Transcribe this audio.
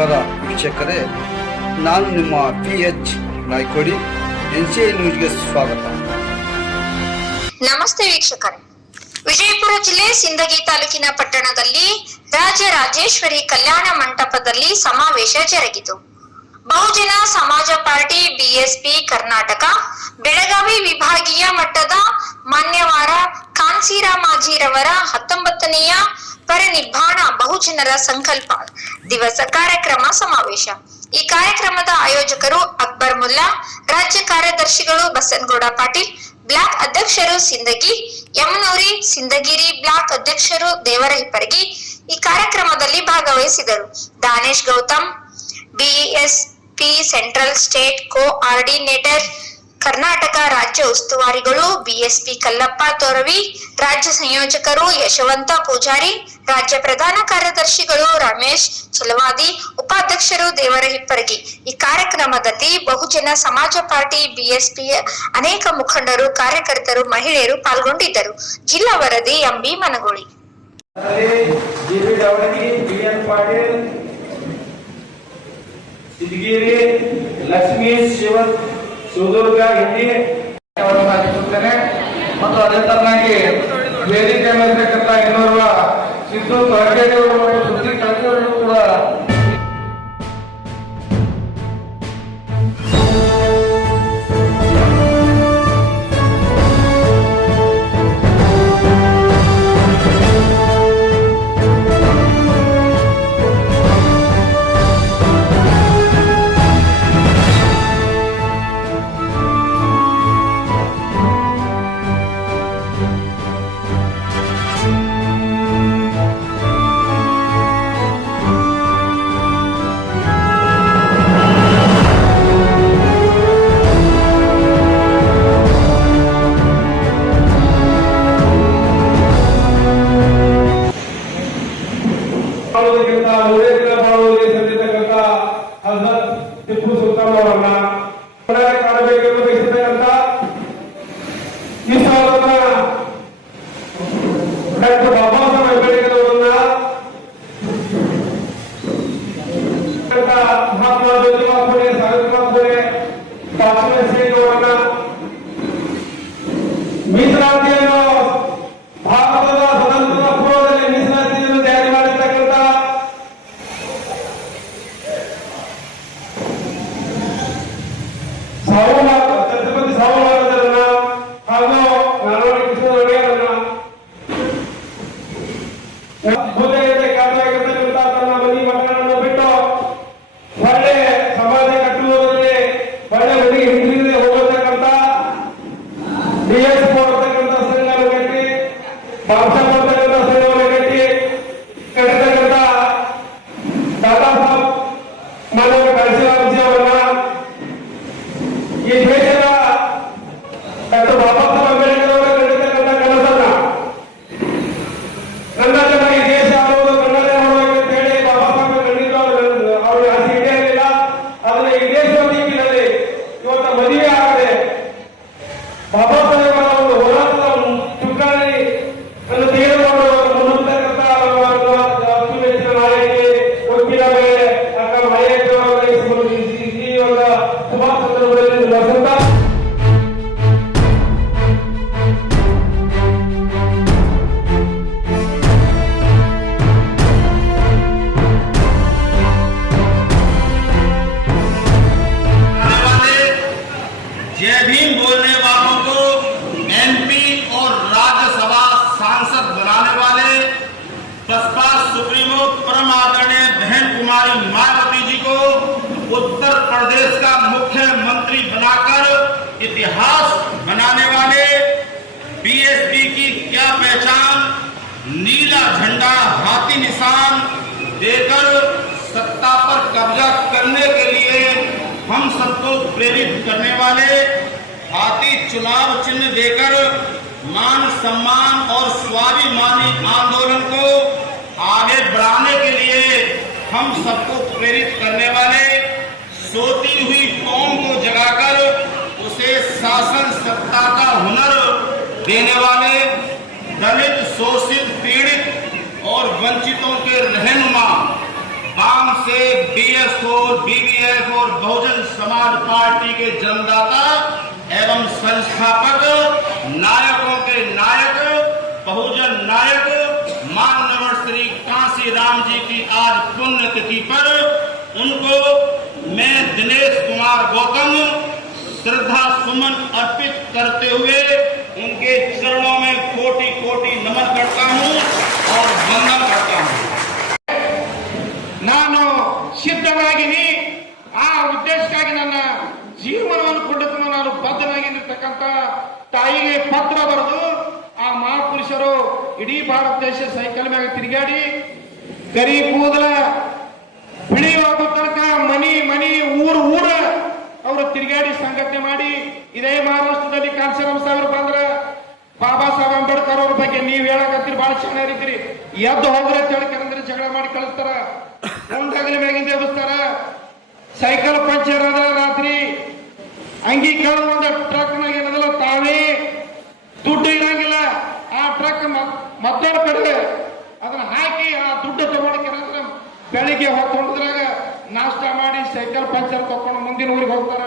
ನಮಸ್ಕಾರ ವೀಕ್ಷಕರೇ, ನಾನು ನಿಮ್ಮ P H Naikodi N C ನ್ಯೂಸ್ಗೆ ಸ್ವಾಗತ. ನಮಸ್ತೆ ವೀಕ್ಷಕರೇ. ವಿಜಯಪುರ ಜಿಲ್ಲೆ ಸಿಂದಗಿ ತಾಲೂಕಿನ ಪಟ್ಟಣದಲ್ಲಿ ರಾಜರಾಜೇಶ್ವರಿ ಕಲ್ಯಾಣ ಮಂಟಪದಲ್ಲಿ ಸಮಾವೇಶ ಜರುಗಿತು. ಬಹುಜನ ಸಮಾಜ ಪಾರ್ಟಿ ಬಿಎಸ್ಪಿ ಕರ್ನಾಟಕ, ಬೆಳಗಾವಿ ವಿಭಾಗೀಯ ಮಟ್ಟದ ಮಾನ್ಯವಾರ ಕಾನ್ಸಿರಾಮಾಜಿರವರ ಹತ್ತೊಂಬತ್ತನೆಯ ಪರಿನಿಬ್ಬಾಣ ಬಹುಜನರ ಸಂಕಲ್ಪ, ದಿವಸ ಕಾರ್ಯಕ್ರಮ ಸಮಾವೇಶ. ಈ ಕಾರ್ಯಕ್ರಮದ ಆಯೋಜಕರು ಅಕ್ಬರ್ ಮುಲ್ಲಾ, ರಾಜ್ಯ ಕಾರ್ಯದರ್ಶಿಗಳು ಬಸನ್ಗೌಡ ಪಾಟೀಲ್, ಬ್ಲಾಕ್ ಅಧ್ಯಕ್ಷರು ಸಿಂದಗಿ, ಯಮನೂರಿ ಸಿಂದಗಿರಿ ಬ್ಲಾಕ್ ಅಧ್ಯಕ್ಷರು ದೇವರ ಹಿಪ್ಪರಗಿ ಈ ಕಾರ್ಯಕ್ರಮದಲ್ಲಿ ಭಾಗವಹಿಸಿದರು. Danesh Gautam, BSP central state coordinator Karnataka ರಾಜ್ಯ ಉಸ್ತುವಾರಿಗಳು ಬಿಎಸ್ಪಿ ಕಲ್ಲಪ್ಪ ತೊರವಿ, ರಾಜ್ಯ ಸಂಯೋಜಕರು ಯಶವಂತ ಪೂಜಾರಿ, ರಾಜ್ಯ ಪ್ರಧಾನ ಕಾರ್ಯದರ್ಶಿಗಳು ರಮೇಶ್ ಚಲವಾದಿ, ಉಪಾಧ್ಯಕ್ಷರು ದೇವರ ಹಿಪ್ಪರಗಿ ಈ ಕಾರ್ಯಕ್ರಮದಲ್ಲಿ ಬಹುಜನ ಸಮಾಜ ಪಾರ್ಟಿ ಬಿಎಸ್ಪಿ ಅನೇಕ ಮುಖಂಡರು, ಕಾರ್ಯಕರ್ತರು, ಮಹಿಳೆಯರು ಪಾಲ್ಗೊಂಡಿದ್ದರು. ಜಿಲ್ಲಾ ವರದಿ ಎಂಬಿ ಮನಗೋಳಿ. ಲಕ್ಷ್ಮೀ ಶಿವ ಶಿವದುರ್ಗ ಹಿಂದಿ ಅವರನ್ನು ಹಾಕಿಸುತ್ತೇನೆ ಮತ್ತು ಅದೇ ತರನಾಗಿ ವೇದಿಕೆ ಮೇಲೆ ಇನ್ನೋರ್ವ ಸಿದ್ದು ಅವರು ಸುದ್ದಿ ಕಳಕವರು ಕೂಡ ಮಾಡುವುದಕ್ಕಿಂತ ಮೂರೇ ದಿನ ಮಾಡುವುದಕ್ಕೆ ಸಲ್ಲಿಸತಕ್ಕಂಥ ಹಜರತ್ ಟಿಪ್ಪು ಸುಲ್ತಾನ್ ಅವರನ್ನ ಕಾಣಬೇಕೆಂದು ಬಯಸಿದಂತ ಈ ಸಾಲನ್ನ ಡಾಕ್ಟರ್ ಬಾಬಾ ಸಾಹೇಬ್ ಅವರನ್ನ ಮಹಾತ್ಮ ಜ್ಯೋತಿಬಾ ಫುಲೆ ಸಾವಿತ್ರಿಬಾ ಫುಲೆ ಪಾಶ್ಚಿಮ ಸಿಂಗ್ ಅವರನ್ನ ಮೀಸಲಾತಿಯನ್ನು ಒಳ್ಳೆ ಮನೆಗೆ ಹಿಂದಿರುಗದೆ ಹೋಗತಕ್ಕಂಥ ಡಿಎಸ್ ಕೊಡ್ತಕ್ಕಂಥ ಸಂಘವನ್ನು ಕಟ್ಟಿ ಭಾಷ ಕೊಡ್ತಕ್ಕಂಥ ಸಂಘವನ್ನು ಕಟ್ಟಿ ಕಟ್ಟತಕ್ಕಂಥ ದಾದಾ ಸಾಹೇಬ್ ಮಾನವ झंडा, हाथी निशान देकर सत्ता पर कब्जा करने के लिए हम सबको प्रेरित करने वाले हाथी चुनाव चिन्ह देकर मान सम्मान और स्वाभिमानी आंदोलन को आगे बढ़ाने के लिए हम सबको प्रेरित करने वाले सोती हुई कौम को जगाकर उसे शासन सत्ता का हुनर देने वाले वंचितों के रहनुमा वाम से बीएसओ बीबीएफ और बहुजन समाज पार्टी के जन्मदाता एवं संस्थापक, नायकों के नायक, बहुजन नायक मान्यवर श्री कांसी राम जी की आज पुण्यतिथि पर उनको मैं दिनेश कुमार गौतम श्रद्धा सुमन अर्पित करते हुए ತಾಯಿಗೆ ಪತ್ರ ಬರೆದು ಆ ಮಹಾಪುರುಷರು ಇಡೀ ಭಾರತ ದೇಶ ಸೈಕಲ್ ಮ್ಯಾಗ ತಿರುಗಾಡಿ, ಕರಿ ಕೂದಲ ಬಿಳಿವಾಗೋ ತನಕ ಮನಿ ಮನಿ, ಊರು, ಊರ ಅವರು ತಿರುಗಾಡಿ ಸಂಘಟನೆ ಮಾಡಿ, ಇದೇ ಮಹಾರಾಷ್ಟ್ರದಲ್ಲಿ ಕಾಂಚನಂ ಸಾವಿರ ಬಂದ್ರ, ಬಾಬಾ ಸಾಹೇಬ್ ಅಂಬೇಡ್ಕರ್ ಅವ್ರ ಬಗ್ಗೆ ನೀವ್ ಹೇಳಕತ್ತೀರಿ ಬಹಳ ಚೆನ್ನಾಗಿರ್ತೀರಿ ಎದ್ದು ಅಂತ ಹೇಳಿ ಜಗಳ ಮಾಡಿ ಕಳಿಸ್ತಾರ. ಒಂದಾಗಲಿ ಮ್ಯಾಗಿಂದ ಎಬ್ಬಿಸ್ತಾರ. ಸೈಕಲ್ ಪಂಚರ್ ಆದ ರಾತ್ರಿ. ಅಂಗಿ ಕೇಳುವ ಒಂದು ಟ್ರಕ್ನಾಗ ಬೆಳಿಗ್ಗೆ ಹೊತ್ತು ನಾಷ್ಟ ಮಾಡಿ ಸೈಕಲ್ ಪಂಚರ್ ತಕೊಂಡು ಮುಂದಿನ ಊರಿಗೆ ಹೋಗ್ತಾರ.